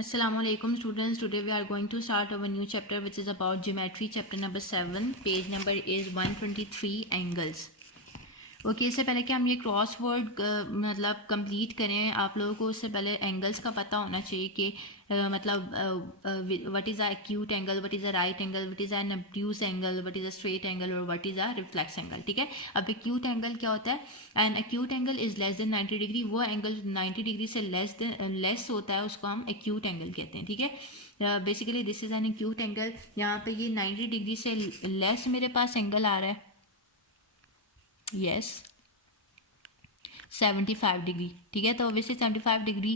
Assalamualaikum students. Today we are going to start our new chapter which is about geometry, chapter number 7. Page number is 123 angles. Okay इससे पहले कि हम ये cross word मतलब complete करें, आप लोगों को उससे पहले एंगल्स का पता होना चाहिए कि मतलब what is a acute angle, what is a right angle, what is an obtuse angle, what is a straight angle और what is a reflex angle. ठीक है, अब एक्यूट एंगल क्या होता है? An acute angle is less than 90 degree. वो angle 90 degree से less होता है, उसको हम एक्यूट एंगल कहते हैं. ठीक है, basically this is an acute angle. यहाँ पे ये 90 डिग्री से लेस मेरे पास एंगल आ रहा है. Yes 75 degree. ठीक है, तो obviously 75 degree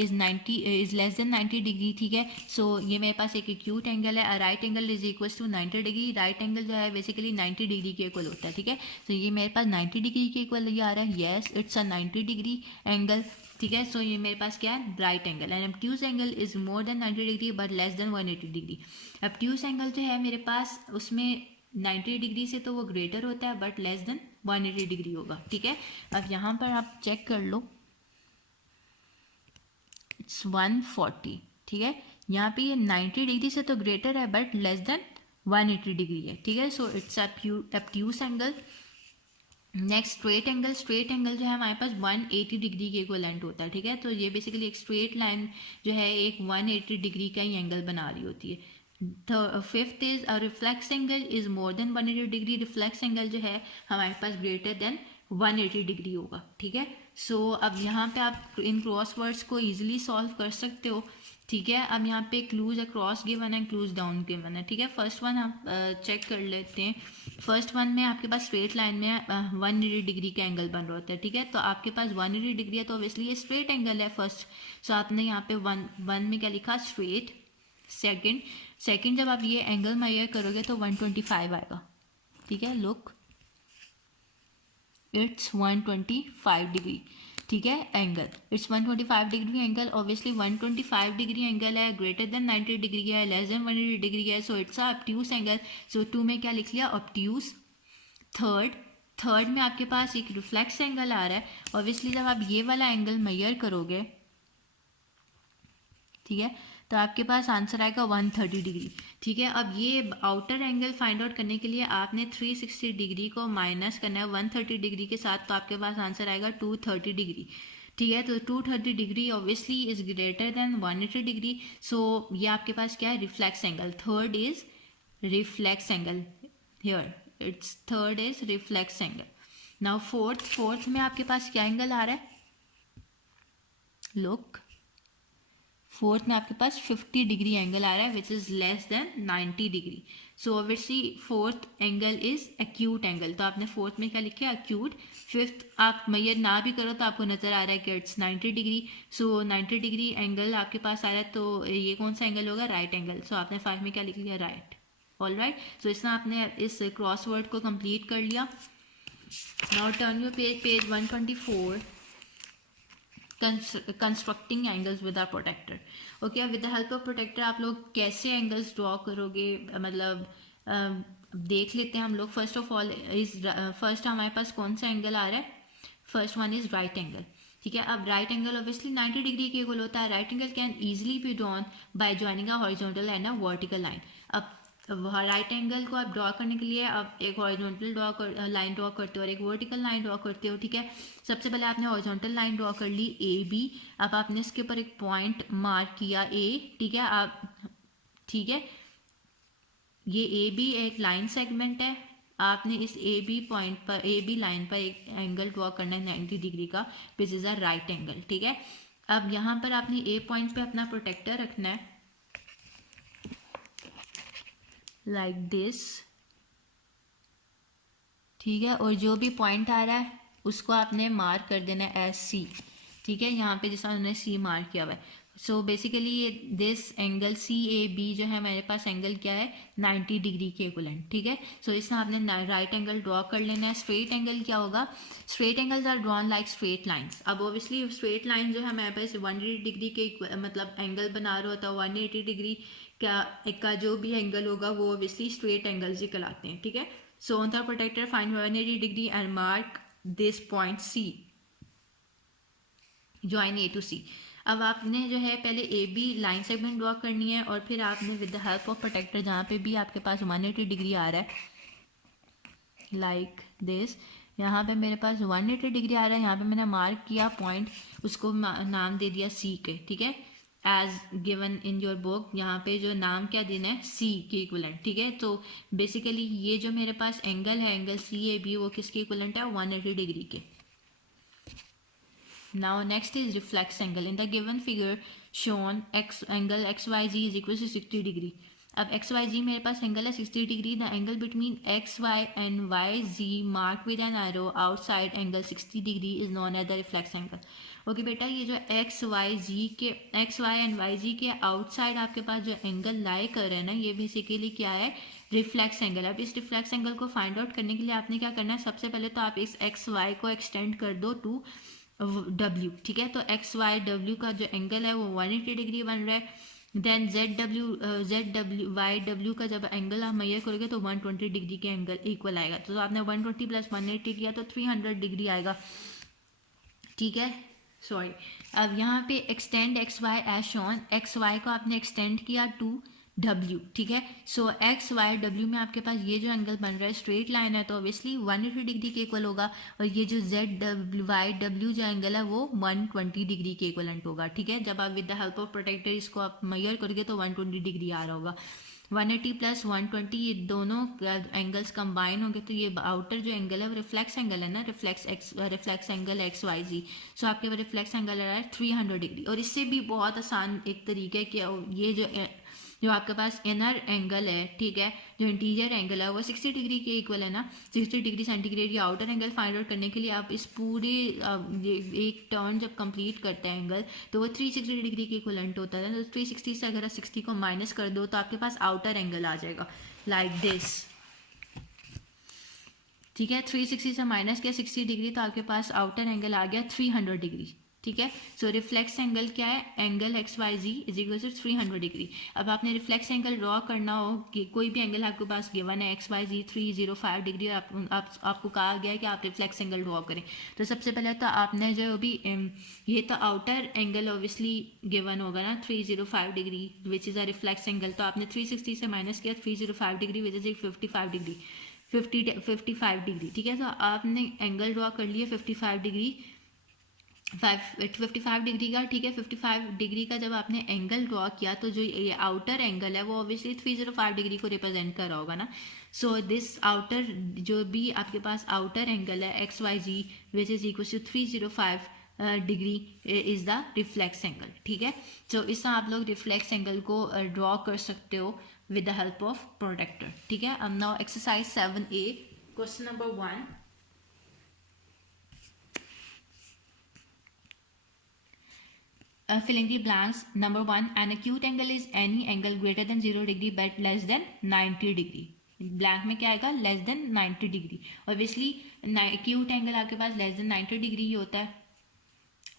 is less than 90 degree. ठीक है, सो ये मेरे पास एक एक्यूट एंगल है. Right angle is equals to 90 degree. Right angle जो है बेसिकली 90 डिग्री के इक्वल होता है. ठीक है, तो ये मेरे पास 90 डिग्री के इक्वल ये आ रहा है. Yes it's a 90 degree angle. ठीक है, सो ये मेरे पास क्या है? Right angle. And obtuse angle is more than 90 degree but less than 180 degree. Obtuse angle जो है मेरे पास उसमें 90 डिग्री से तो वो ग्रेटर होता है बट लेस देन 180 डिग्री होगा. ठीक है, अब यहाँ पर आप चेक कर लो, इट्स 140. ठीक है, यहाँ पे ये 90 डिग्री से तो ग्रेटर है बट लेस देन 180 डिग्री है. ठीक है, so it's obtuse angle. Next straight angle. Straight angle जो है हमारे पास 180 डिग्री के इक्वलेंट होता है. ठीक है, तो ये बेसिकली एक स्ट्रेट लाइन जो है एक 180 डिग्री का ही एंगल बना रही होती है. Fifth is a reflex angle is more than 180 degree. Reflex angle जो है हमारे पास ग्रेटर देन 180 डिग्री होगा. ठीक है, सो अब यहाँ पे आप इन क्रॉस वर्ड्स को ईजिली सॉल्व कर सकते हो. ठीक है, अब यहाँ पे क्लूज क्रॉस गिवन है, क्लूज डाउन गिवन है. ठीक है, फर्स्ट वन आप चेक कर लेते हैं. फर्स्ट वन में आपके पास स्ट्रेट लाइन में 180 डिग्री का एंगल बन रहा होता है. ठीक है, तो आपके पास 180 डिग्री है तो ऑब्वियसली ये स्ट्रेट एंगल है फर्स्ट. सो आपने यहाँ पे वन में क्या लिखा? स्ट्रेट. सेकंड जब आप ये एंगल मेजर करोगे तो 125 आएगा. ठीक है, लुक इट्स 125 डिग्री. ठीक है, angle it's 125 degree angle. Obviously 125 degree angle है, ग्रेटर देन 90 डिग्री है, लेस देन 180 डिग्री है, so it's a obtuse angle. So 2 में क्या लिख लिया? ऑब्ट्यूज. थर्ड में आपके पास एक रिफ्लेक्स एंगल आ रहा है. ऑब्वियसली जब आप ये वाला एंगल मेजर करोगे, ठीक है, तो आपके पास आंसर आएगा 130 डिग्री. ठीक है, अब ये आउटर एंगल फाइंड आउट करने के लिए आपने 360 डिग्री को माइनस करना है 130 डिग्री के साथ, तो आपके पास आंसर आएगा 230 डिग्री. ठीक है, तो 230 degree obviously is greater than 180 degree. So ये आपके पास क्या है? Reflex angle. Third is reflex angle. Here it's third is reflex angle. Now fourth में आपके पास क्या एंगल आ रहा है? लुक, फोर्थ में आपके पास 50 डिग्री एंगल आ रहा है which is less than 90 degree. So obviously fourth angle is acute angle. तो आपने फोर्थ में क्या लिखा? एक्यूट. फिफ्थ आप मेजर ना भी करो तो आपको नज़र आ रहा है कि it's 90 degree. So 90 degree angle आपके पास आ रहा है, तो ये कौन सा एंगल होगा? Right angle. सो आपने 5 में क्या लिख लिया? राइट. ऑल राइट, सो इसमें आपने इस क्रॉस वर्ड को कंप्लीट कर लिया. Now turn your page 124. Constructing angles with a protractor. Okay, with the help of protractor आप लोग कैसे एंगल्स ड्रॉ करोगे, मतलब देख लेते हैं हम लोग. फर्स्ट ऑफ ऑल फर्स्ट हमारे पास कौन सा एंगल आ रहा है? First one is right angle. ठीक है, अब राइट एंगल ऑब्वियसली 90 डिग्री के इक्वल होता है. Right angle can easily be drawn by joining a horizontal and a vertical line. अब राइट एंगल को आप ड्रॉ करने के लिए आप एक हॉरिजॉन्टल लाइन ड्रॉ करते हो और एक वर्टिकल लाइन ड्रॉ करते हो. ठीक है, सबसे पहले आपने हॉरिजॉन्टल लाइन ड्रॉ कर ली ए बी. अब आपने इसके ऊपर एक पॉइंट मार्क किया ए. ठीक है, आप ठीक है, ये ए बी एक लाइन सेगमेंट है. आपने इस ए बी पॉइंट पर, ए बी लाइन पर एक एंगल ड्रॉ करना है 90 डिग्री का विच इज़ अ राइट एंगल. ठीक है, अब यहाँ पर आपने ए पॉइंट पे अपना प्रोटेक्टर रखना है लाइक दिस. ठीक है, और जो भी पॉइंट आ रहा है उसको आपने मार्क कर देना है एज सी. ठीक है, यहाँ पे जैसा उन्होंने सी मार्क किया हुआ है. सो बेसिकली ये this angle C A B जो है मेरे पास एंगल क्या है? 90 डिग्री के इक्वलेंट. ठीक है, सो इसमें आपने राइट एंगल ड्रॉ कर लेना है. स्ट्रेट एंगल क्या होगा? Straight angles are drawn like straight lines. अब ऑब्वियसली स्ट्रेट लाइन जो है मेरे पास 180 डिग्री के मतलब एंगल बना रहा होता है. 180 डिग्री का जो भी एंगल होगा वो ऑब्वियसली स्ट्रेट एंगल्स ही कहलाते हैं. ठीक है, so on the protector find 180 degree and mark this point C. Join A to C. अब आपने जो है पहले A B line segment draw करनी है और फिर आपने with the help of protractor जहाँ पे भी आपके पास 180 डिग्री आ रहा है लाइक दिस, यहाँ पे मेरे पास 180 डिग्री आ रहा है, यहाँ पे मैंने मार्क किया पॉइंट, उसको नाम दे दिया सी के, ठीक है, as given in your book. यहाँ पे जो नाम क्या देना है, सी के इक्वलेंट, ठीक है। तो बेसिकली ये जो मेरे पास एंगल है, एंगल सी ए बी, वो किसके इक्वलेंट है, 180 डिग्री के। Now next is reflex angle. In the given figure shown, angle XYZ is equal to 60 degree. अब XYZ मेरे पास एंगल है 60 degree. The angle between XY and YZ mark with an arrow outside angle 60 degree is known as the reflex angle. Okay बेटा, ये जो XY and YZ के outside आपके पास जो एंगल लाई कर रहे हैं ना, ये बेसिकली क्या है, रिफ्लेक्स एंगल। अब इस रिफ्लेक्स एंगल को फाइंड आउट करने के लिए आपने क्या करना है, सबसे पहले तो आप इस XY को एक्सटेंड कर दो टू W, ठीक है। तो XYW का जो एंगल है वो 180 डिग्री बन रहा है। देन ZWYW का जब एंगल आप मेजर करोगे तो 120 डिग्री के एंगल इक्वल आएगा। तो आपने 120 प्लस 180 किया तो 300 डिग्री आएगा, ठीक है। सॉरी, अब यहाँ पे extend XY as shown, XY को आपने एक्सटेंड किया टू W, ठीक है। सो XYW में आपके पास ये जो एंगल बन रहा है स्ट्रेट लाइन है, तो ऑब्वियसली 180 डिग्री के इक्वल होगा, और ये जो ZYW जो एंगल है वो 120 डिग्री के इक्वलेंट होगा, ठीक है। जब आप with the help of protractor इसको आप मेजर करोगे तो 120 डिग्री आ रहा होगा। 180 प्लस 120 ये दोनों एंगल्स कंबाइन होंगे तो ये आउटर जो एंगल है वो रिफ्लेक्स एंगल है ना, रिफ्लेक्स एंगल XYZ। सो आपके पास रिफ्लेक्स एंगल आ रहा है 300 डिग्री। और इससे भी बहुत आसान एक तरीका है कि ये जो आपके पास इनर एंगल है, ठीक है, जो इंटीरियर एंगल है वो 60 डिग्री के इक्वल है ना, 60 डिग्री सेंटीग्रेड। या आउटर एंगल फाइंड आउट करने के लिए आप इस पूरे एक टर्न जब कंप्लीट करते हैं एंगल तो वो 360 डिग्री के इक्वलेंट होता है। तो 360 से अगर 60 को माइनस कर दो तो आपके पास आउटर एंगल आ जाएगा लाइक दिस, ठीक है। 360 से माइनस किया 60 डिग्री तो आपके पास आउटर एंगल आ गया 300 डिग्री, ठीक है। सो रिफ्लेक्स एंगल क्या है, angle XYZ is equal to 300 degree. अब आपने रिफ्लेक्स एंगल ड्रॉ करना हो कि कोई भी एंगल आपके पास गिवन है XYZ 305 डिग्री, और आपको कहा गया है कि आप रिफ्लेक्स एंगल ड्रॉ करें, तो सबसे पहले तो आपने जो भी ये तो आउटर एंगल ऑब्वियसली गिवन होगा ना 305 degree which is a reflex angle, तो आपने 360 से माइनस किया 305 degree which is 55 degree, 55 degree, ठीक है। तो आपने एंगल ड्रॉ कर लिया 55 डिग्री, 55 डिग्री का, ठीक है। 55 डिग्री का जब आपने एंगल ड्रॉ किया तो जो ये आउटर एंगल है वो ऑब्वियसली 305 डिग्री को रिप्रेजेंट कर रहा होगा ना। सो दिस आउटर जो भी आपके पास आउटर एंगल है XYZ which is equal to 305 degree is the reflex angle, ठीक है। सो इससे आप लोग रिफ्लेक्स एंगल को ड्रॉ कर सकते हो with the help of protractor, ठीक है। अब now exercise 7A question number 1, filling the blanks. Number 1, an acute angle is any angle greater than 0 degree but less than 90 degree. Blank में क्या आएगा, less than 90 degree. Obviously acute angle आपके पास less than 90 degree ही होता है।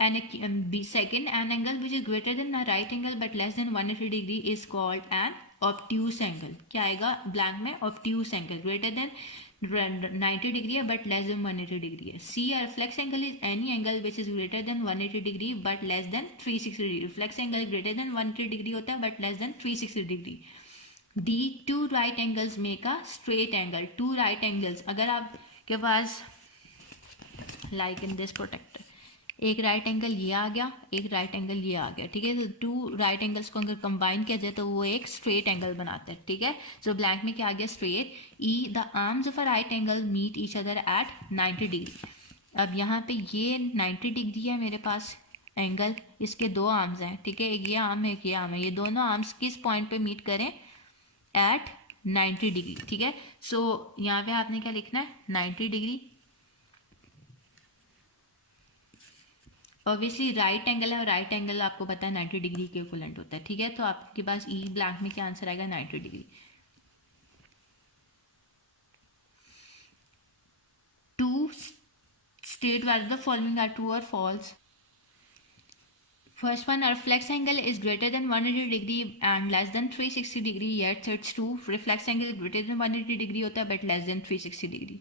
And second, an angle which is greater than right angle but less than 180 degree is called an obtuse angle. क्या आएगा ब्लैंक में, obtuse angle, greater than 90 degree है but less than 180 degree है। C, reflex angle is any angle which is greater than 180 degree but less than 360 degree. Reflex angle greater than 180 degree होता है but less than 360 degree. D, two right angles make a straight angle. Two right angles, अगर आपके पास like in this protractor एक right angle ये आ गया, एक राइट एंगल ये आ गया, ठीक है। तो टू राइट एंगल्स को अगर कंबाइन किया जाए तो वो एक स्ट्रेट एंगल बनाते हैं, ठीक है। सो ब्लैंक में क्या आ गया, straight. E, the arms of a right angle meet each other at 90 degree. अब यहाँ पे ये 90 डिग्री है मेरे पास एंगल, इसके दो आर्म्स हैं, ठीक है, एक ये आर्म है, एक ये आर्म है। ये दोनों आर्म्स किस पॉइंट पे मीट करें, एट 90 डिग्री, ठीक है। सो यहाँ पे आपने क्या लिखना है, 90 डिग्री। ऑब्वियसली राइट एंगल है और राइट एंगल आपको पता है 90 डिग्री के इक्विवेलेंट होता है, ठीक है। तो आपके पास ई ब्लैंक में क्या आंसर आएगा, 90 degree. To state whether the following are true or false. First one, a reflex angle is greater than 180 degree and less than 360 degree, yet it's true. Reflex angle greater than 180 degree होता है but less than 360 degree.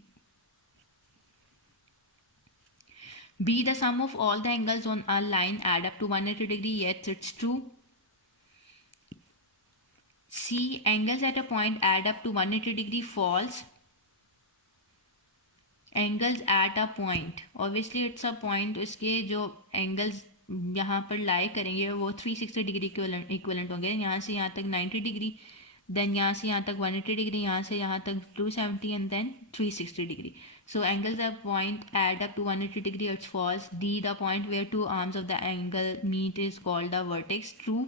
B, the sum of all the angles on a line add up to 180 degree. Yes, it's true. C, angles at a point add up to 180 degree. False. Angles at a point, obviously it's a point, इसके जो angles यहाँ पर लाई करेंगे वो 360 degree के equivalent होंगे. यहाँ से यहाँ तक 90 डिग्री, देन यहाँ से यहाँ तक 180 डिग्री, यहाँ से यहाँ तक 270 and then 360 degree. So angles at point add up to 180 degree. It's false. D, the point where two arms of the angle meet is called the vertex. True.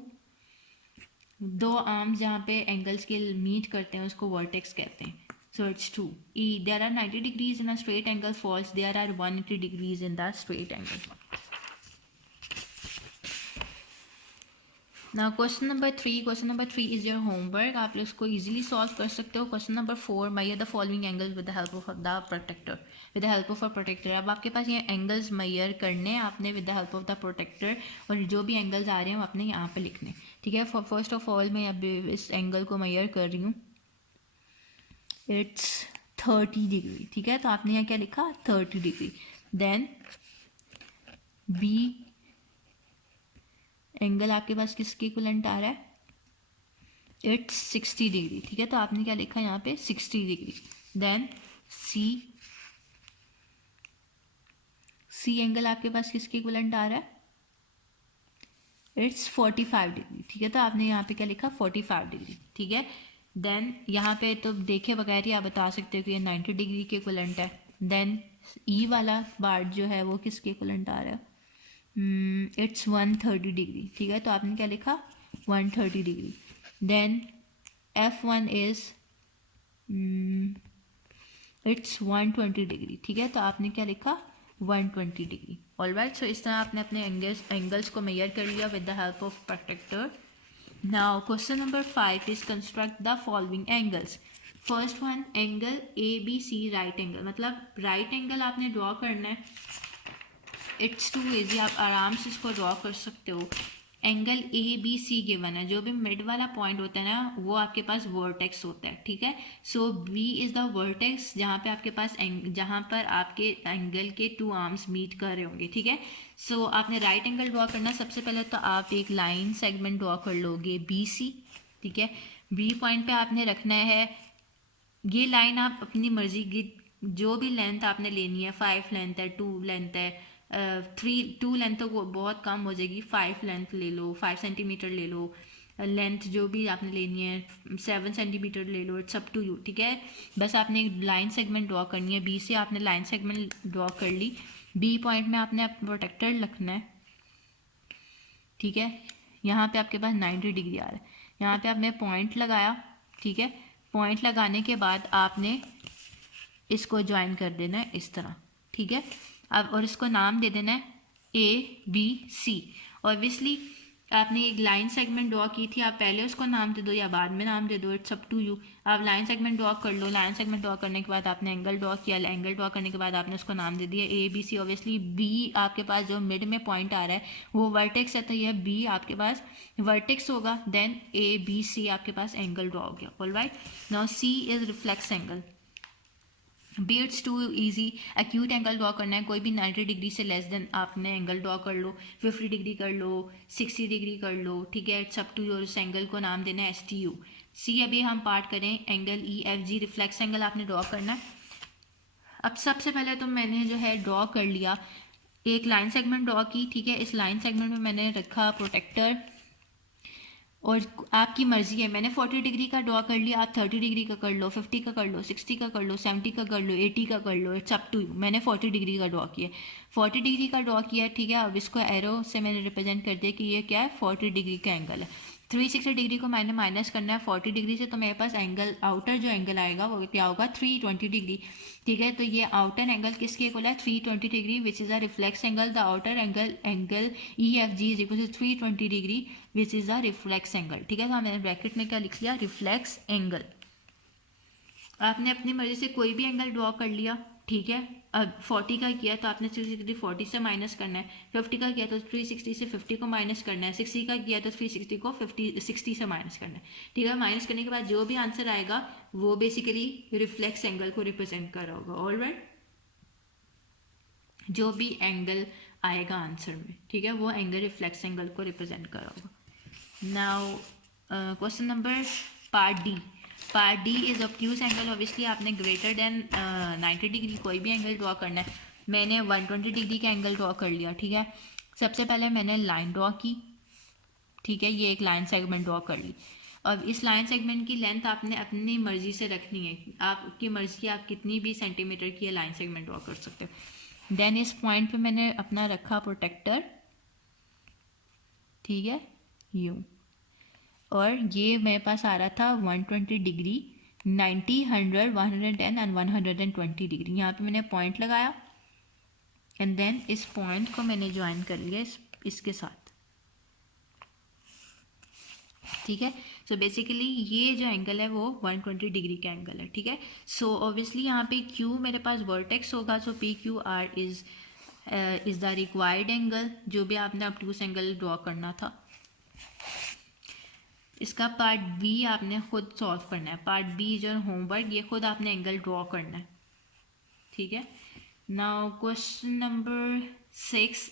दो arms जहाँ पे एंगल्स के meet करते हैं उसको vertex कहते हैं. So it's true. E, there are 90 degrees in a straight angle. False. There are 180 degrees in the straight angle. Now question number 3. Question number 3 is your homework. आप लोग इसको easily solve कर सकते हो. Question number 4. Measure the following angles with the help of the protector. With the help of a protector. अब आपके पास ये angles measure करने आपने with the help of the protector, और जो भी angles आ रहे हैं वो आपने यहाँ पे लिखने. ठीक है. First of all मैं अभी इस angle को measure कर रही हूँ. It's 30 degree. ठीक है. तो आपने यहाँ क्या लिखा? 30 डिग्री. देन B एंगल आपके पास किसके इक्विवेलेंट आ रहा है? It's 60 degree. ठीक है. तो आपने क्या लिखा यहाँ पे? 60 डिग्री. देन सी एंगल आपके पास किसके इक्विवेलेंट आ रहा है? It's 45 degree. ठीक है. तो आपने यहाँ पे क्या लिखा? 45 डिग्री. ठीक है. देन यहाँ पे तो देखे बगैर ही आप बता सकते हो कि ये 90 डिग्री के इक्विवेलेंट है. देन ई वाला पार्ट जो है वो किसके इक्विवेलेंट आ रहा है? It's 130 degree. ठीक है. तो आपने क्या लिखा? 130 degree. Then F1 is it's 120 degree. ठीक है. तो आपने क्या लिखा? 120 डिग्री. ऑलराइट. सो इस तरह आपने अपने एंगल्स को मेजर कर लिया with the help of protractor. Now question number 5 is construct the following angles. First one, angle ABC right angle. मतलब right angle आपने draw करना है. It's too easy. आप आराम से इसको draw कर सकते हो. एंगल ABC गिवन है. जो भी मिड वाला पॉइंट होता है ना वो आपके पास वर्टेक्स होता है. ठीक है. सो B इज़ द वर्टेक्स जहाँ पे आपके पास जहाँ पर आपके एंगल के टू आर्म्स मीट कर रहे होंगे. ठीक है. सो आपने राइट एंगल ड्रॉ करना. सबसे पहले तो आप एक लाइन सेगमेंट ड्रॉ कर लोगे BC. ठीक है. B पॉइंट पे आपने रखना है ये लाइन. आप अपनी मर्जी की जो भी लेंथ आपने लेनी है, 5 लेंथ है, 2 लेंथ है, 2 लेंथ तो बहुत कम हो जाएगी, 5 लेंथ ले लो, 5 सेंटीमीटर ले लो. लेंथ जो भी आपने लेनी है 7 सेंटीमीटर ले लो. It's up to you. ठीक है. बस आपने एक लाइन सेगमेंट ड्रॉ करनी है. B से आपने लाइन सेगमेंट ड्रॉ कर ली. B पॉइंट में आपने प्रोटेक्टर रखना है. ठीक है. यहाँ पे आपके पास 90 डिग्री आ रहा है. यहाँ पे आपने पॉइंट लगाया. ठीक है. पॉइंट लगाने के बाद आपने इसको ज्वाइन कर देना है इस तरह. ठीक है. अब और इसको नाम दे देना है ABC. ऑब्वियसली आपने एक लाइन सेगमेंट ड्रॉ की थी, आप पहले उसको नाम दे दो या बाद में नाम दे दो. It's up to you. आप लाइन सेगमेंट ड्रॉ कर लो. लाइन सेगमेंट ड्रॉ करने के बाद आपने एंगल ड्रॉ किया. एंगल ड्रॉ करने के बाद आपने उसको नाम दे दिया ABC. ऑब्वियसली B आपके पास जो मिड में पॉइंट आ रहा है वो वर्टेक्स है, तो यह B आपके पास वर्टेक्स होगा. देन ABC आपके पास एंगल ड्रॉ हो गया. Alright. Now C is reflex angle. B it's too easy. Acute angle draw करना है. कोई भी 90 डिग्री से लेस देन आपने एंगल ड्रॉ कर लो. 50 डिग्री कर लो, 60 डिग्री कर लो. ठीक है. It's up to your. इस एंगल को नाम देना है STU. C अभी हम पार्ट करें. एंगल EFG रिफ्लेक्स एंगल आपने ड्रॉ करना है. अब सबसे पहले तो मैंने जो है ड्रॉ कर लिया, एक लाइन सेगमेंट ड्रॉ की. ठीक है. इस लाइन सेगमेंट में मैंने रखा प्रोटेक्टर, और आपकी मर्जी है. मैंने 40 डिग्री का ड्रॉ कर लिया. आप 30 डिग्री का कर लो, 50 का कर लो, 60 का कर लो, 70 का कर लो, 80 का कर लो. It's up to you. मैंने 40 डिग्री का ड्रॉ किया. 40 डिग्री का ड्रॉ किया. ठीक है. अब इसको एरो से मैंने रिप्रेजेंट कर दिया कि ये क्या है? 40 डिग्री का एंगल है. 360 डिग्री को मैंने माइनस करना है 40 डिग्री से, तो मेरे पास एंगल आउटर जो एंगल आएगा वो क्या होगा? 320 डिग्री. ठीक है. तो ये आउटर एंगल किसके इक्वल है? 320 degree which is a reflex angle. The outer angle EFG is equal to 320 degree which is a reflex angle. ठीक है. तो मैंने ब्रैकेट में क्या लिख लिया? Reflex angle. आपने अपनी मर्जी से कोई भी एंगल ड्रॉ कर लिया. ठीक है. अब 40 का किया तो आपने 360 40 से माइनस करना है. 50 का किया तो 360 से 50 को माइनस करना है. 60 का किया तो 360 को 60 से माइनस करना है. ठीक है. माइनस करने के बाद जो भी आंसर आएगा वो बेसिकली रिफ्लेक्स एंगल को रिप्रेजेंट कर रहा होगा. ऑलराइट. जो भी एंगल आएगा आंसर में, ठीक है, वो एंगल रिफ्लेक्स एंगल को रिप्रेजेंट करा होगा. Now question number part D is obtuse angle. Obviously आपने ग्रेटर देन 90 डिग्री कोई भी एंगल ड्रॉ करना है. मैंने 120 डिग्री का एंगल ड्रॉ कर लिया, ठीक है. सबसे पहले मैंने लाइन ड्रॉ की, ठीक है, ये एक लाइन सेगमेंट ड्रॉ कर ली. अब इस लाइन सेगमेंट की लेंथ आपने अपनी मर्जी से रखनी है, आपकी मर्जी, आप कितनी भी सेंटीमीटर की लाइन सेगमेंट ड्रॉ कर सकते हो. देन इस पॉइंट पे मैंने अपना रखा प्रोटेक्टर, ठीक है, यूँ, और ये मेरे पास आ रहा था 120 डिग्री, 90, 100, 110 एंड 120 डिग्री. यहाँ पे मैंने पॉइंट लगाया एंड देन इस पॉइंट को मैंने ज्वाइन कर लिया इसके साथ, ठीक है. सो बेसिकली ये जो एंगल है वो 120 डिग्री का एंगल है, ठीक है. सो ऑब्वियसली यहाँ पे Q मेरे पास वर्टेक्स होगा, सो PQR is the required angle, जो भी आपने ऑब्ट्यूज एंगल ड्रॉ करना था. इसका पार्ट बी आपने खुद सॉल्व करना है. पार्ट बी जो होमवर्क, ये खुद आपने एंगल ड्रॉ करना है, ठीक है. Now question number 6,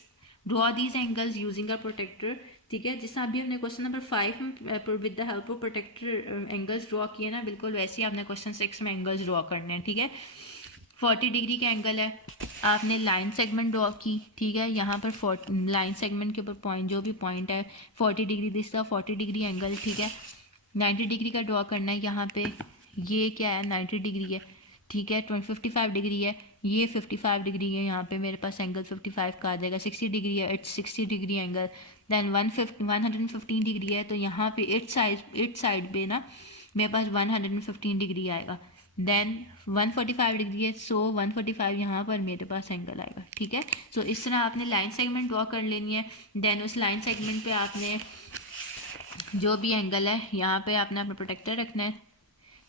draw these angles using a protractor, ठीक है. जिस अभी हमने क्वेश्चन नंबर 5 में with the help of protractor angles draw किए ना, बिल्कुल वैसे ही आपने क्वेश्चन 6 में एंगल्स ड्रॉ करने हैं, ठीक है. 40 डिग्री का एंगल है, आपने लाइन सेगमेंट ड्रॉ की, ठीक है. यहाँ पर लाइन सेगमेंट के ऊपर पॉइंट, जो भी पॉइंट है 40 डिग्री, दिस था 40 डिग्री एंगल, ठीक है. 90 डिग्री का ड्रॉ करना है. यहाँ पे ये क्या है, 90 डिग्री है, ठीक है. 55 डिग्री है, ये 55 डिग्री है. यहाँ पे मेरे पास एंगल 55 का आ जाएगा. 60 डिग्री है, it's 60 degree angle. Then 115 degree है, तो यहाँ पे इट साइड पे ना मेरे पास 115 डिग्री आएगा. देन 145 डिग्री है, सो 145 यहाँ पर मेरे पास एंगल आएगा, ठीक है. सो इस तरह आपने लाइन सेगमेंट ड्रॉ कर लेनी है. देन उस लाइन सेगमेंट पे आपने जो भी एंगल है यहाँ पे आपने अपना प्रोटेक्टर रखना है.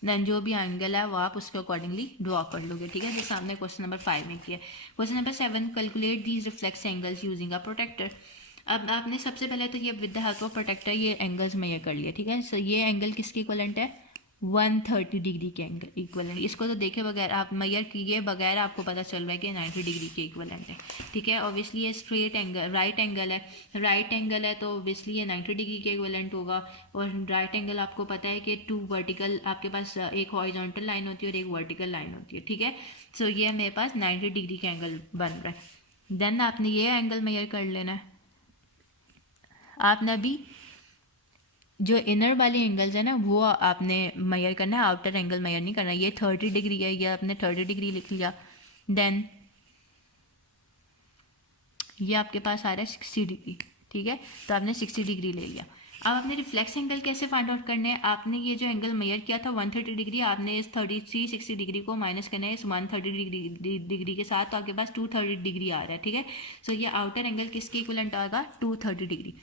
देन जो भी एंगल है वो आप उसके अकॉर्डिंगली ड्रॉ कर लोगे, ठीक है, जैसे हमने क्वेश्चन नंबर 5 में किया. Question number 7, calculate these reflex angles using a protractor. अब आपने सबसे पहले तो ये with the help of protractor ये एंगल्स में ये कर लिया, ठीक है. सो ये एंगल किसके इक्वलेंट है, 130 डिग्री के एंगल इक्वलेंट. इसको तो देखे बगैर, आप मेजर किए बगैर आपको पता चल रहा है कि 90 डिग्री के इक्वलेंट है, ठीक है. ऑब्वियसली ये स्ट्रेट एंगल राइट एंगल है, तो ऑब्वियसली ये 90 डिग्री के इक्वलेंट होगा. और राइट एंगल आपको पता है कि 2 वर्टिकल, आपके पास एक हॉरिजॉन्टल लाइन होती है और एक वर्टिकल लाइन होती है, ठीक है. सो ये मेरे पास 90 डिग्री का एंगल बन रहा है. देन आपने ये एंगल मेजर कर लेना है. आपने अभी जो इनर वाले एंगल्स है ना वो आपने मेजर करना है, आउटर एंगल मेजर नहीं करना. ये 30 डिग्री है, ये आपने 30 डिग्री लिख लिया. देन ये आपके पास आ रहा है 60 डिग्री, ठीक है, तो आपने 60 डिग्री ले लिया. अब आपने रिफ्लेक्स एंगल कैसे फाइंड आउट करने हैं. आपने ये जो एंगल मेजर किया था 130 डिग्री, आपने इस 60 डिग्री को माइनस करना है इस 130 डिग्री के साथ, तो आपके पास 230 डिग्री आ रहा है, ठीक है. सो ये आउटर एंगल किसके इक्वलेंट आएगा, 230 डिग्री.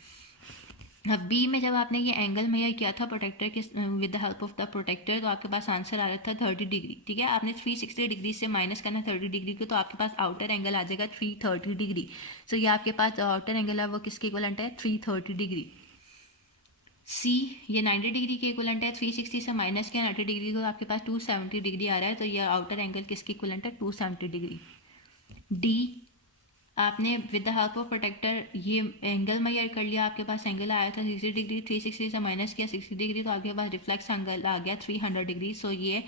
अब बी में जब आपने ये एंगल मेजर किया था प्रोटेक्टर के with the help of the protractor, तो आपके पास आंसर आ रहा था 30 डिग्री, ठीक है. आपने 360 डिग्री से माइनस करना 30 डिग्री को, तो आपके पास आउटर एंगल आ जाएगा 330 डिग्री. सो ये आपके पास आउटर एंगल है वो किसके इक्वलेंट है, 330 डिग्री. सी ये 90 डिग्री के इक्वलेंट है, 360 से माइनस किया 90 डिग्री को, आपके पास 270 डिग्री आ रहा है, तो ये आउटर एंगल किसके इक्वलेंट है, 270 डिग्री. डी आपने with the help of protractor ये एंगल मेजर कर लिया, आपके पास एंगल आया था 60 डिग्री, 360 से माइनस किया 60 डिग्री, तो आपके पास रिफ्लेक्स एंगल आ गया 300 डिग्री. सो ये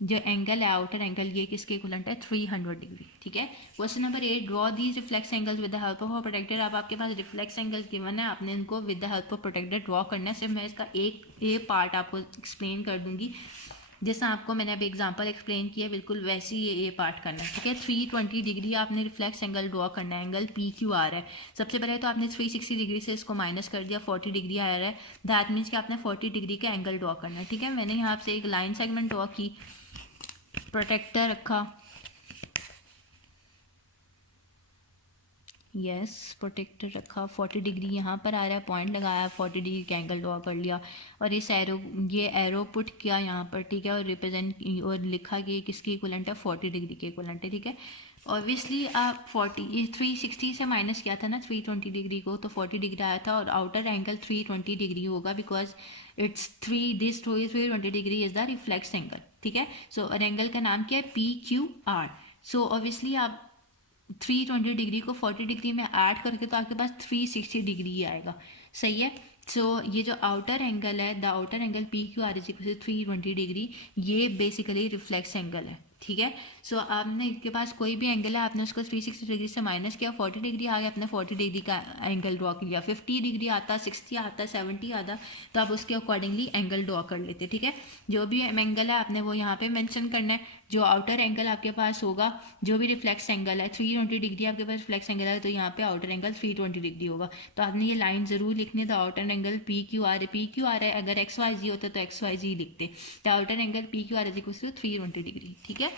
जो एंगल है आउटर एंगल ये किसके इक्वलेंट है, 300 डिग्री, ठीक है. Question number 8, draw these reflex angles with the help of protractor. अब आपके पास रिफ्लेक्स एंगल गिवन है, आपने इनको with the help of protractor draw करना है. सिर्फ मैं इसका एक पार्ट आपको एक्सप्लेन कर दूंगी, जैसा आपको मैंने अभी एग्जांपल एक्सप्लेन किया बिल्कुल वैसे ही ये पार्ट करना है, ठीक है. 320 डिग्री आपने रिफ्लेक्स एंगल ड्रॉ करना है, एंगल PQR है. सबसे पहले तो आपने 360 डिग्री से इसको माइनस कर दिया, 40 डिग्री आ रहा है, दैट मीन्स कि आपने 40 डिग्री का एंगल ड्रॉ करना है, ठीक है. मैंने यहाँ से एक लाइन सेगमेंट ड्रॉ की, प्रोटेक्टर रखा, यस प्रोटेक्टर रखा, 40 डिग्री यहाँ पर आ रहा है, पॉइंट लगाया, 40 डिग्री का एंगल ड्रॉ कर लिया, और ये एरो पुट किया यहाँ पर, ठीक है, और रिप्रेजेंट और लिखा कि किसकी इक्वलेंट है, 40 डिग्री के इक्वलेंट है, ठीक है. ऑब्वियसली आप 360 से माइनस किया था ना 320 डिग्री को, तो 40 डिग्री आया था, और आउटर एंगल 320 डिग्री होगा because it's 320 degree is the reflex angle, ठीक है. सो और एंगल का नाम क्या है, PQR. सो ऑब्वियसली आप 320 डिग्री को 40 डिग्री में ऐड करके तो आपके पास 360 डिग्री ही आएगा, सही है। सो ये जो आउटर एंगल है, the outer angle P Q R is equal to 320 degree, ये बेसिकली रिफ्लेक्स एंगल है, ठीक है। सो आपने के पास कोई भी एंगल है, आपने उसको 360 डिग्री से माइनस किया, 40 डिग्री आ गया, आपने 40 डिग्री का एंगल ड्रॉ किया। 50 डिग्री आता, 60 आता, 70 आता, तो आप उसके अकॉर्डिंगली एंगल ड्रॉ कर लेते, ठीक है। जो भी एंगल है आपने वो यहाँ पे मेंशन करना है। जो आउटर एंगल आपके पास होगा, जो भी रिफ्लेक्स एंगल है, 320 डिग्री आपके पास रिफ्लेक्स एंगल है, तो यहाँ पे आउटर एंगल 320 डिग्री होगा। तो आपने ये लाइन ज़रूर लिखनी है, तो outer angle P Q are है, पी क्यू आर है, अगर एक्स वाई जी होता तो एक्स वाई जी लिखते, तो outer angle P Q R is equal to 320 degree, ठीक है।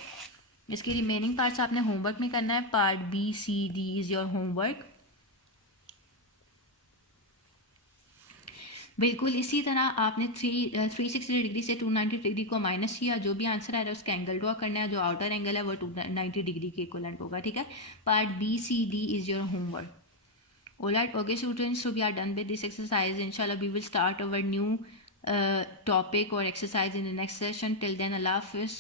इसके रिमेनिंग पार्ट्स आपने होमवर्क में करना है। Part B C D is your homework. बिल्कुल इसी तरह आपने 360 डिग्री से 290 डिग्री को माइनस किया, जो भी आंसर आ रहा है उसका एंगल ड्रॉ करना है, जो आउटर एंगल है वो 290 डिग्री के इक्वलेंट होगा, ठीक है। Part B C D is your homework. Alright, okay students, so we are done with this exercise. Inshallah we will start our new topic or exercise in the next session. Till then, Allah Hafiz.